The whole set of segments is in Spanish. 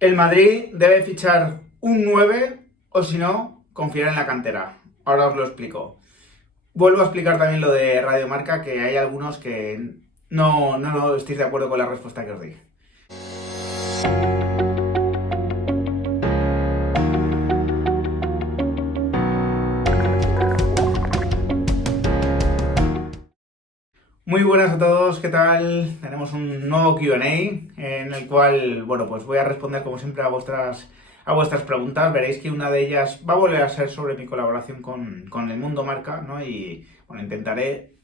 El Madrid debe fichar un 9 o si no, confiar en la cantera. Ahora os lo explico. Vuelvo a explicar también lo de Radio Marca, que hay algunos que no estéis de acuerdo con la respuesta que os di. Muy buenas a todos, ¿qué tal? Tenemos un nuevo Q&A en el cual, bueno, pues voy a responder como siempre a vuestras preguntas. Veréis que una de ellas va a volver a ser sobre mi colaboración con el Mundo Marca, ¿no? Y bueno, intentaré,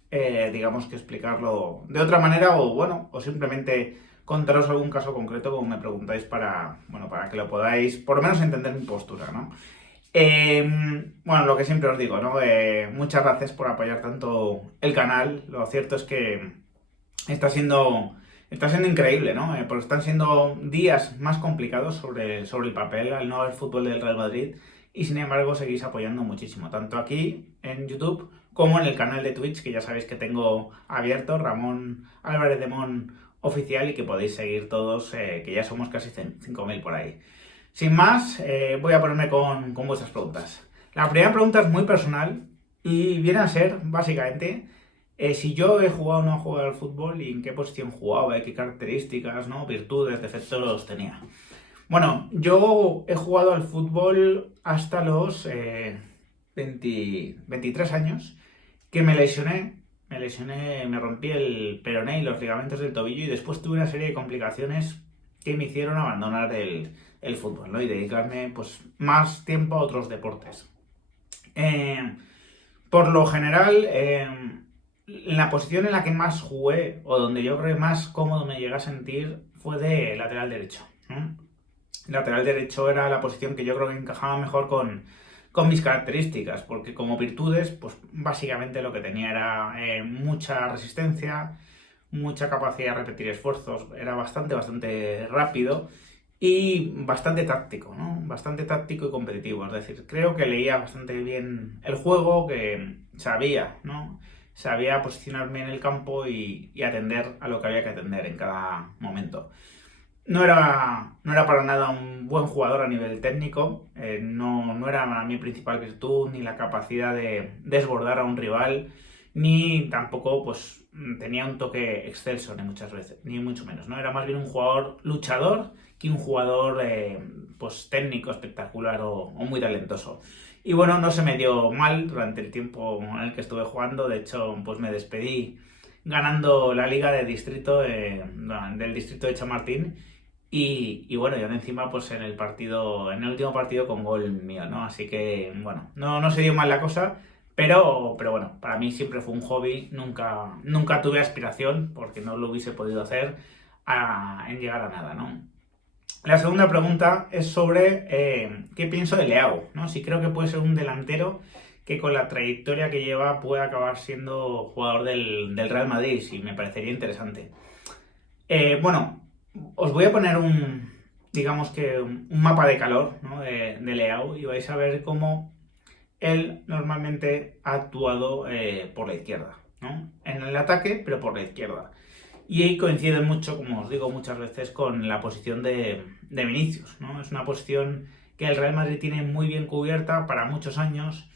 digamos que explicarlo de otra manera o simplemente contaros algún caso concreto como me preguntáis para que lo podáis por lo menos entender mi postura, ¿no? Bueno, lo que siempre os digo, ¿no? Muchas gracias por apoyar tanto el canal. Lo cierto es que está siendo increíble, ¿no? Porque están siendo días más complicados sobre el papel al no haber fútbol del Real Madrid y sin embargo seguís apoyando muchísimo, tanto aquí en YouTube como en el canal de Twitch, que ya sabéis que tengo abierto, Ramón Álvarez de Mon Oficial, y que podéis seguir todos, que ya somos casi 5.000 por ahí. Sin más, voy a ponerme con vuestras preguntas. La primera pregunta es muy personal y viene a ser, básicamente, si yo he jugado o no he jugado al fútbol y en qué posición jugaba, y qué características, ¿no? Virtudes, defectos tenía. Bueno, yo he jugado al fútbol hasta los 23 años, que me lesioné, me rompí el peroné y los ligamentos del tobillo y después tuve una serie de complicaciones que me hicieron abandonar el fútbol, ¿no? Y dedicarme pues más tiempo a otros deportes. Por lo general, la posición en la que más jugué, o donde yo creo que más cómodo me llegué a sentir, fue de lateral derecho, ¿no? Lateral derecho era la posición que yo creo que encajaba mejor con mis características, porque como virtudes, pues básicamente lo que tenía era mucha resistencia, mucha capacidad de repetir esfuerzos, era bastante rápido y bastante táctico, ¿no? Bastante táctico y competitivo. Es decir, creo que leía bastante bien el juego, que sabía, ¿no? Sabía posicionarme en el campo y atender a lo que había que atender en cada momento. No era para nada un buen jugador a nivel técnico, no era mi principal virtud, ni la capacidad de desbordar a un rival, ni tampoco pues tenía un toque excelso, ni muchas veces, ni mucho menos, ¿no? Era más bien un jugador luchador que un jugador pues técnico, espectacular o muy talentoso. Y bueno, no se me dio mal durante el tiempo en el que estuve jugando. De hecho, pues me despedí ganando la liga de distrito, del distrito de Chamartín. Y bueno, ya de encima, pues en el último partido con gol mío, ¿no? Así que, bueno, no se dio mal la cosa, pero bueno, para mí siempre fue un hobby, nunca tuve aspiración, porque no lo hubiese podido hacer, en llegar a nada, ¿no? La segunda pregunta es sobre qué pienso de Leao, ¿no? Si creo que puede ser un delantero que con la trayectoria que lleva puede acabar siendo jugador del Real Madrid, y me parecería interesante. Bueno, os voy a poner digamos que un mapa de calor, ¿no? de Leao, y vais a ver cómo él normalmente ha actuado por la izquierda, ¿no? En el ataque, pero por la izquierda. Y ahí coincide mucho, como os digo muchas veces, con la posición de Vinicius, ¿no? Es una posición que el Real Madrid tiene muy bien cubierta para muchos años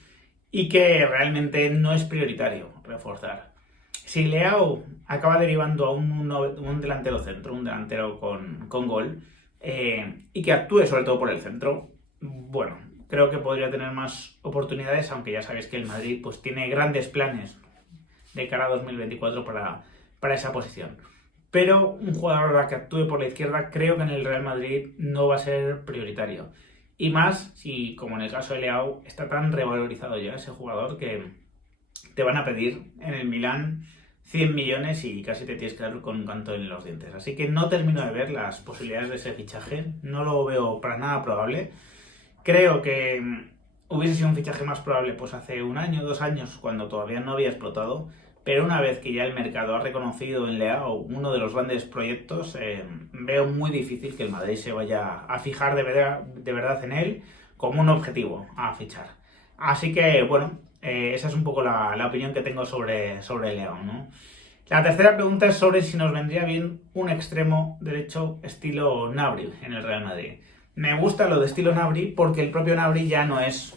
y que realmente no es prioritario reforzar. Si Leao acaba derivando a un delantero centro, un delantero con gol, y que actúe sobre todo por el centro, bueno, creo que podría tener más oportunidades, aunque ya sabéis que el Madrid pues tiene grandes planes de cara a 2024 para esa posición. Pero un jugador que actúe por la izquierda creo que en el Real Madrid no va a ser prioritario. Y más si, como en el caso de Leao, está tan revalorizado ya ese jugador que te van a pedir en el Milán 100 millones y casi te tienes que dar con un canto en los dientes. Así que no termino de ver las posibilidades de ese fichaje, no lo veo para nada probable. Creo que hubiese sido un fichaje más probable pues hace un año, 2 años, cuando todavía no había explotado, pero una vez que ya el mercado ha reconocido en Leao uno de los grandes proyectos, veo muy difícil que el Madrid se vaya a fijar de verdad en él como un objetivo a fichar. Así que, bueno, esa es un poco la opinión que tengo sobre Leao, ¿no? La tercera pregunta es sobre si nos vendría bien un extremo derecho estilo Gnabry en el Real Madrid. Me gusta lo de estilo Gnabry porque el propio Gnabry ya no es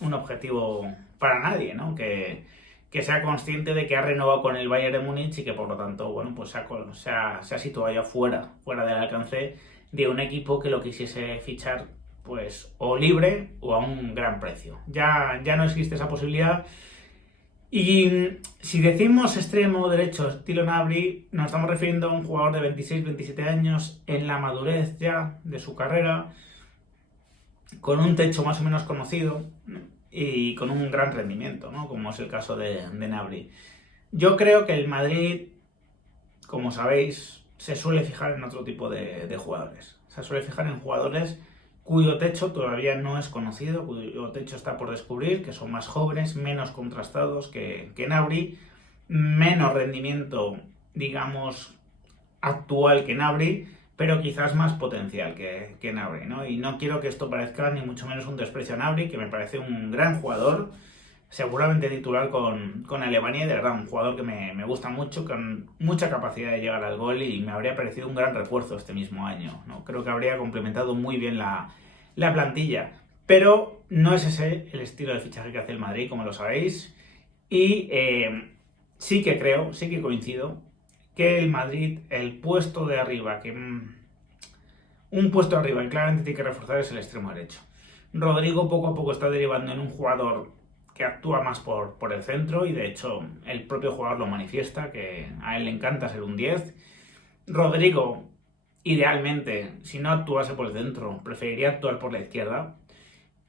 un objetivo para nadie, ¿no? Que sea consciente de que ha renovado con el Bayern de Múnich y que por lo tanto, bueno, pues se ha situado ya fuera del alcance de un equipo que lo quisiese fichar, pues, o libre o a un gran precio. Ya no existe esa posibilidad. Y si decimos extremo derecho estilo Gnabry, nos estamos refiriendo a un jugador de 26-27 años en la madurez ya de su carrera, con un techo más o menos conocido y con un gran rendimiento, ¿no? Como es el caso de Gnabry. Yo creo que el Madrid, como sabéis, se suele fijar en otro tipo de jugadores. Se suele fijar en jugadores cuyo techo todavía no es conocido, cuyo techo está por descubrir, que son más jóvenes, menos contrastados que Gnabry, menos rendimiento, digamos, actual que Gnabry, pero quizás más potencial que Gnabry, ¿no? Y no quiero que esto parezca ni mucho menos un desprecio a Gnabry, que me parece un gran jugador, seguramente titular con Alemania, y de verdad un jugador que me gusta mucho, con mucha capacidad de llegar al gol, y me habría parecido un gran refuerzo este mismo año, ¿no? Creo que habría complementado muy bien la plantilla, pero no es ese el estilo de fichaje que hace el Madrid, como lo sabéis, y sí que coincido que el Madrid, el puesto de arriba, un puesto de arriba que claramente tiene que reforzar es el extremo derecho. Rodrigo poco a poco está derivando en un jugador que actúa más por el centro, y de hecho el propio jugador lo manifiesta, que a él le encanta ser un 10. Rodrigo, idealmente, si no actuase por el centro, preferiría actuar por la izquierda.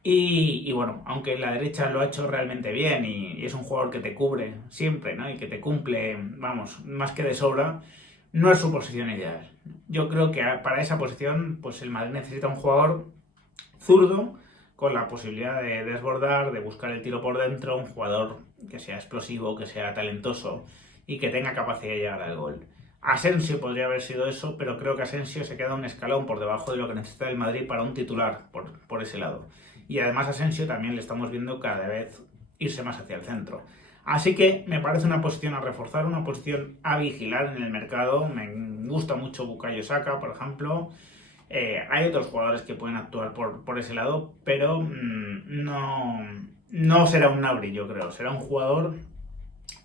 Y bueno, aunque en la derecha lo ha hecho realmente bien y es un jugador que te cubre siempre, ¿no? Y que te cumple, vamos, más que de sobra, no es su posición ideal. Yo creo que para esa posición, pues el Madrid necesita un jugador zurdo, con la posibilidad de desbordar, de buscar el tiro por dentro, un jugador que sea explosivo, que sea talentoso y que tenga capacidad de llegar al gol. Asensio podría haber sido eso, pero creo que Asensio se queda un escalón por debajo de lo que necesita el Madrid para un titular por ese lado. Y además Asensio también le estamos viendo cada vez irse más hacia el centro. Así que me parece una posición a reforzar, una posición a vigilar en el mercado. Me gusta mucho Bukayo Saka, por ejemplo. Hay otros jugadores que pueden actuar por ese lado, pero no será un Gnabry, yo creo. Será un jugador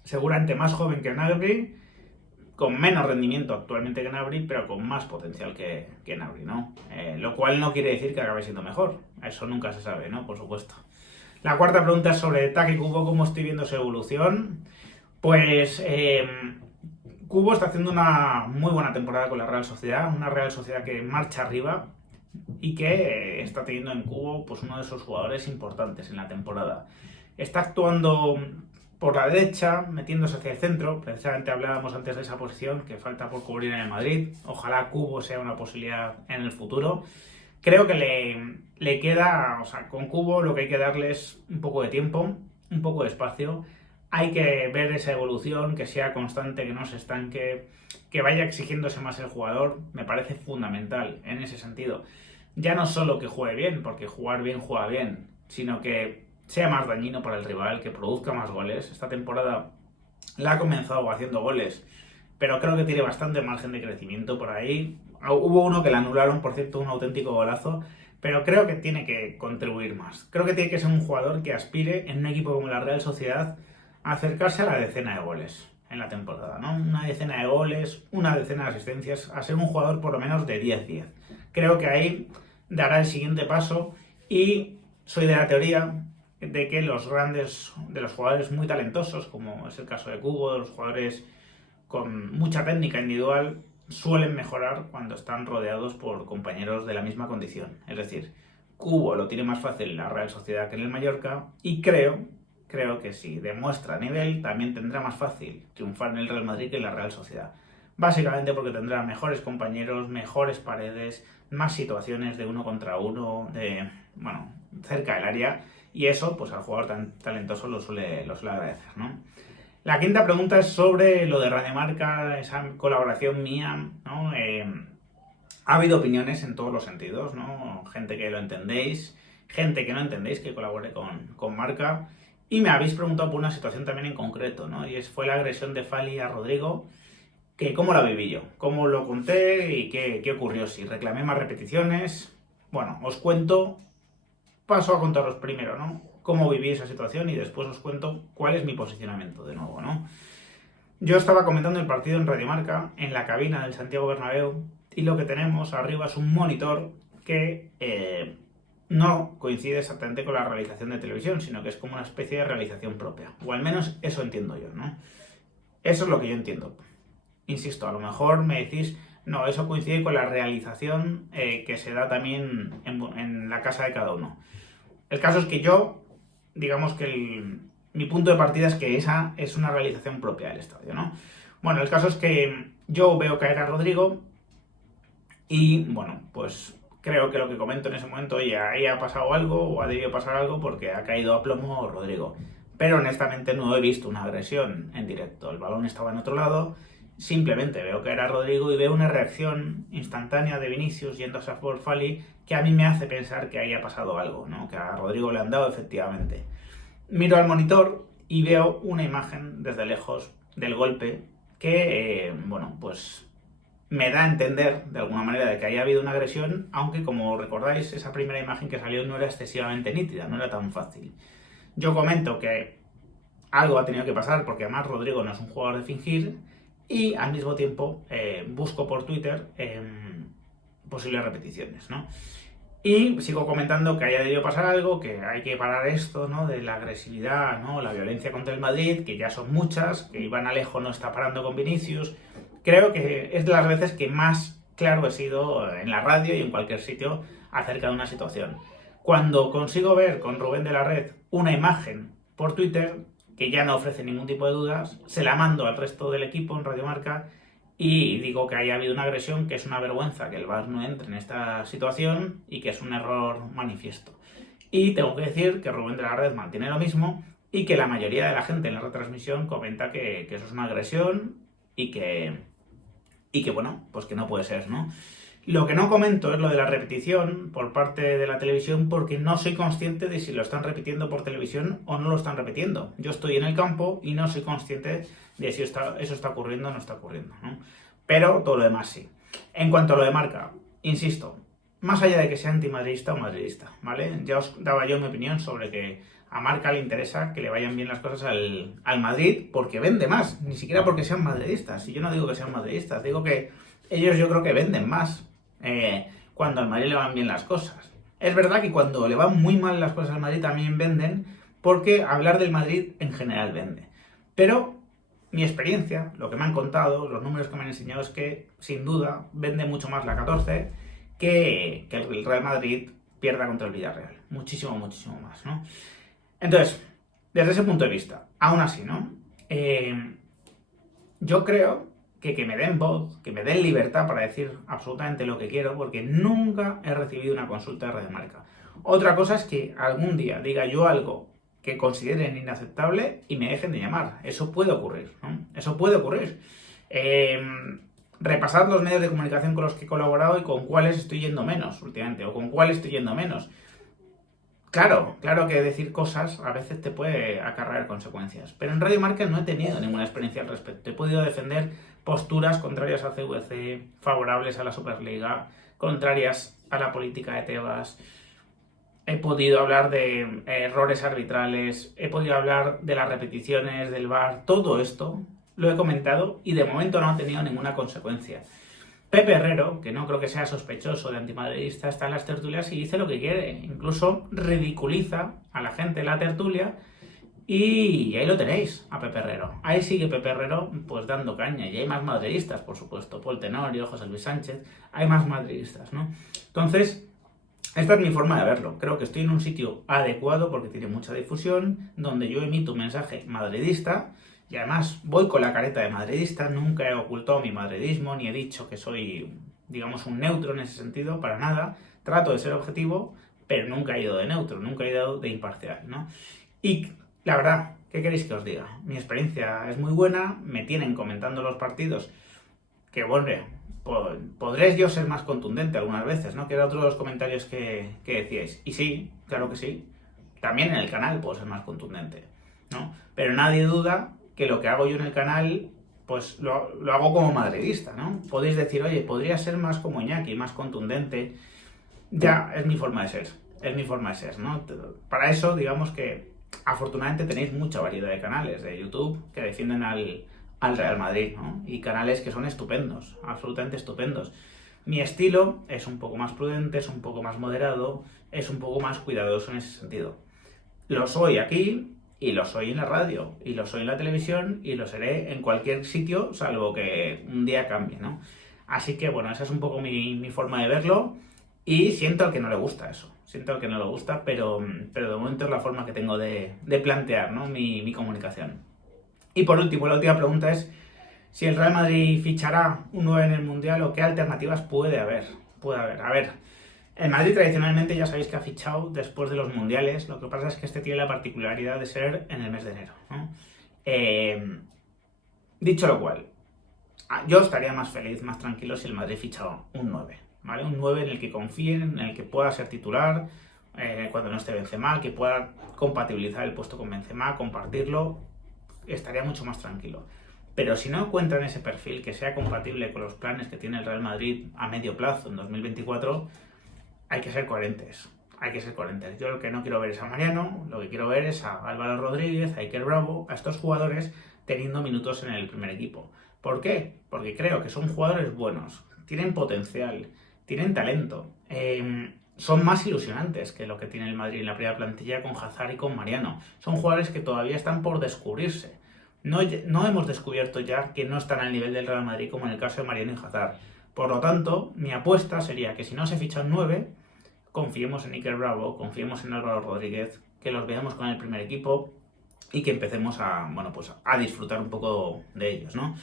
seguramente más joven que Gnabry, con menos rendimiento actualmente que Gnabry, pero con más potencial que Gnabry, ¿no? Lo cual no quiere decir que acabe siendo mejor. Eso nunca se sabe, ¿no? Por supuesto. La cuarta pregunta es sobre Taki Kubo, cómo estoy viendo su evolución. Pues Kubo está haciendo una muy buena temporada con la Real Sociedad, una Real Sociedad que marcha arriba y que está teniendo en Kubo pues uno de esos jugadores importantes en la temporada. Está actuando por la derecha, metiéndose hacia el centro. Precisamente hablábamos antes de esa posición que falta por cubrir en el Madrid. Ojalá Kubo sea una posibilidad en el futuro. Creo que le queda, o sea, con Kubo lo que hay que darle es un poco de tiempo, un poco de espacio. Hay que ver esa evolución, que sea constante, que no se estanque, que vaya exigiéndose más el jugador. Me parece fundamental en ese sentido. Ya no solo que juegue bien, porque jugar bien juega bien, sino que sea más dañino para el rival, que produzca más goles. Esta temporada la ha comenzado haciendo goles, pero creo que tiene bastante margen de crecimiento por ahí. Hubo uno que le anularon, por cierto, un auténtico golazo, pero creo que tiene que contribuir más. Creo que tiene que ser un jugador que aspire en un equipo como la Real Sociedad a acercarse a la decena de goles en la temporada, ¿no? Una decena de goles, una decena de asistencias, a ser un jugador por lo menos de 10-10. Creo que ahí dará el siguiente paso, y soy de la teoría de que los grandes, de los jugadores muy talentosos, como es el caso de Kubo, de los jugadores con mucha técnica individual, suelen mejorar cuando están rodeados por compañeros de la misma condición. Es decir, Kubo lo tiene más fácil en la Real Sociedad que en el Mallorca, y creo que si demuestra nivel también tendrá más fácil triunfar en el Real Madrid que en la Real Sociedad. Básicamente porque tendrá mejores compañeros, mejores paredes, más situaciones de uno contra uno, cerca del área, y eso pues al jugador tan talentoso lo suele agradecer, ¿no? La quinta pregunta es sobre lo de Radiomarca, esa colaboración mía, ¿no? Ha habido opiniones en todos los sentidos, ¿no? Gente que lo entendéis, gente que no entendéis que colabore con Marca. Y me habéis preguntado por una situación también en concreto, ¿no? Fue la agresión de Fali a Rodrigo, que cómo la viví yo, cómo lo conté y qué ocurrió, si reclamé más repeticiones. Bueno, os cuento, paso a contaros primero, ¿no? Cómo viví esa situación y después os cuento cuál es mi posicionamiento de nuevo, ¿no? Yo estaba comentando el partido en Radio Marca, en la cabina del Santiago Bernabéu, y lo que tenemos arriba es un monitor que no coincide exactamente con la realización de televisión, sino que es como una especie de realización propia. O al menos eso entiendo yo, ¿no? Eso es lo que yo entiendo. Insisto, a lo mejor me decís, no, eso coincide con la realización que se da también en la casa de cada uno. El caso es que yo, digamos que mi punto de partida es que esa es una realización propia del estadio, ¿no? Bueno, el caso es que yo veo caer a Rodrigo y, bueno, pues creo que lo que comento en ese momento, oye, ahí ha pasado algo o ha debido pasar algo porque ha caído a plomo Rodrigo. Pero honestamente no he visto una agresión en directo. El balón estaba en otro lado. Simplemente veo que era Rodrigo y veo una reacción instantánea de Vinicius yendo a por Fali que a mí me hace pensar que ahí ha pasado algo, ¿no? Que a Rodrigo le han dado efectivamente. Miro al monitor y veo una imagen desde lejos del golpe que, bueno, pues me da a entender de alguna manera de que haya habido una agresión, aunque como recordáis, esa primera imagen que salió no era excesivamente nítida, no era tan fácil. Yo comento que algo ha tenido que pasar porque además Rodrigo no es un jugador de fingir y al mismo tiempo busco por Twitter posibles repeticiones, ¿no? Y sigo comentando que haya debido pasar algo, que hay que parar esto, ¿no? De la agresividad, ¿no? La violencia contra el Madrid, que ya son muchas, que Iván Alejo no está parando con Vinicius. Creo que es de las veces que más claro he sido en la radio y en cualquier sitio acerca de una situación. Cuando consigo ver con Rubén de la Red una imagen por Twitter que ya no ofrece ningún tipo de dudas, se la mando al resto del equipo en Radio Marca y digo que haya habido una agresión, que es una vergüenza que el VAR no entre en esta situación y que es un error manifiesto. Y tengo que decir que Rubén de la Red mantiene lo mismo y que la mayoría de la gente en la retransmisión comenta que eso es una agresión y que bueno, pues que no puede ser, ¿no? Lo que no comento es lo de la repetición por parte de la televisión porque no soy consciente de si lo están repitiendo por televisión o no lo están repitiendo. Yo estoy en el campo y no soy consciente de si eso está ocurriendo o no está ocurriendo, ¿no? Pero todo lo demás sí. En cuanto a lo de Marca, insisto, más allá de que sea antimadridista o madridista, ¿vale? Ya os daba yo mi opinión sobre que a Marca le interesa que le vayan bien las cosas al Madrid porque vende más, ni siquiera porque sean madridistas. Y yo no digo que sean madridistas, digo que ellos yo creo que venden más cuando al Madrid le van bien las cosas. Es verdad que cuando le van muy mal las cosas al Madrid también venden, porque hablar del Madrid en general vende. Pero mi experiencia, lo que me han contado, los números que me han enseñado es que sin duda vende mucho más la 14 que el Real Madrid pierda contra el Villarreal. Muchísimo, muchísimo más, ¿no? Entonces, desde ese punto de vista, aún así, ¿no? Yo creo que me den voz, que me den libertad para decir absolutamente lo que quiero, porque nunca he recibido una consulta de Radio Marca. Otra cosa es que algún día diga yo algo que consideren inaceptable y me dejen de llamar. Eso puede ocurrir, ¿no? Eso puede ocurrir. Repasad los medios de comunicación con los que he colaborado y con cuáles estoy yendo menos últimamente, o con cuáles estoy yendo menos. Claro que decir cosas a veces te puede acarrear consecuencias, pero en Radio Marca no he tenido ninguna experiencia al respecto. He podido defender posturas contrarias al CVC, favorables a la Superliga, contrarias a la política de Tebas. He podido hablar de errores arbitrales, he podido hablar de las repeticiones del VAR, todo esto lo he comentado y de momento no ha tenido ninguna consecuencia. Pepe Herrero, que no creo que sea sospechoso de antimadridista, está en las tertulias y dice lo que quiere. Incluso ridiculiza a la gente en la tertulia y ahí lo tenéis, a Pepe Herrero. Ahí sigue Pepe Herrero pues dando caña y hay más madridistas, por supuesto. Paul Tenorio, José Luis Sánchez, hay más madridistas, ¿no? Entonces, esta es mi forma de verlo. Creo que estoy en un sitio adecuado porque tiene mucha difusión, donde yo emito un mensaje madridista. Y además voy con la careta de madridista, nunca he ocultado mi madridismo, ni he dicho que soy, digamos, un neutro en ese sentido, para nada. Trato de ser objetivo, pero nunca he ido de neutro, nunca he ido de imparcial, ¿no? Y la verdad, ¿qué queréis que os diga? Mi experiencia es muy buena, me tienen comentando los partidos, que bueno, podré yo ser más contundente algunas veces, ¿no? Que era otro de los comentarios que decíais. Y sí, claro que sí, también en el canal puedo ser más contundente. ¿no? Pero nadie duda que lo que hago yo en el canal, pues lo hago como madridista, ¿no? Podéis decir, oye, podría ser más como Iñaki, más contundente. Ya, es mi forma de ser, ¿no? Para eso, digamos que afortunadamente tenéis mucha variedad de canales de YouTube que defienden al Real Madrid, ¿no? Y canales que son estupendos, absolutamente estupendos. Mi estilo es un poco más prudente, es un poco más moderado, es un poco más cuidadoso en ese sentido. Lo soy aquí, y lo soy en la radio, y lo soy en la televisión, y lo seré en cualquier sitio, salvo que un día cambie, ¿no? Así que, bueno, esa es un poco mi forma de verlo, y siento al que no le gusta eso. Siento al que no le gusta, pero de momento es la forma que tengo de plantear, ¿no? mi comunicación. Y por último, la última pregunta es si el Real Madrid fichará un 9 en el Mundial o qué alternativas puede haber. A ver, el Madrid tradicionalmente ya sabéis que ha fichado después de los Mundiales. Lo que pasa es que este tiene la particularidad de ser en el mes de enero, ¿no? Dicho lo cual, yo estaría más feliz, más tranquilo si el Madrid fichaba un 9, ¿vale? Un 9 en el que confíen, en el que pueda ser titular cuando no esté Benzema, que pueda compatibilizar el puesto con Benzema, compartirlo, estaría mucho más tranquilo. Pero si no encuentran ese perfil que sea compatible con los planes que tiene el Real Madrid a medio plazo en 2024, hay que ser coherentes. Yo lo que no quiero ver es a Mariano, lo que quiero ver es a Álvaro Rodríguez, a Iker Bravo, a estos jugadores teniendo minutos en el primer equipo. ¿Por qué? Porque creo que son jugadores buenos, tienen potencial, tienen talento, son más ilusionantes que lo que tiene el Madrid en la primera plantilla con Hazard y con Mariano. Son jugadores que todavía están por descubrirse. No hemos descubierto ya que no están al nivel del Real Madrid como en el caso de Mariano y Hazard. Por lo tanto, mi apuesta sería que si no se fichan 9, confiemos en Iker Bravo, confiemos en Álvaro Rodríguez, que los veamos con el primer equipo y que empecemos a disfrutar un poco de ellos, ¿no?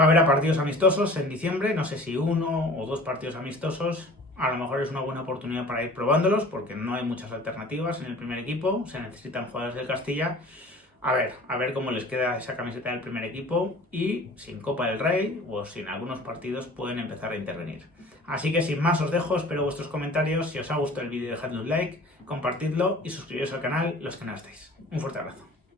Va a haber partidos amistosos en diciembre, no sé si 1 o 2 partidos amistosos. A lo mejor es una buena oportunidad para ir probándolos porque no hay muchas alternativas en el primer equipo, se necesitan jugadores del Castilla. A ver cómo les queda esa camiseta del primer equipo y sin Copa del Rey o sin algunos partidos pueden empezar a intervenir. Así que sin más os dejo, espero vuestros comentarios. Si os ha gustado el vídeo dejadle un like, compartidlo y suscribiros al canal los que no estáis. Un fuerte abrazo.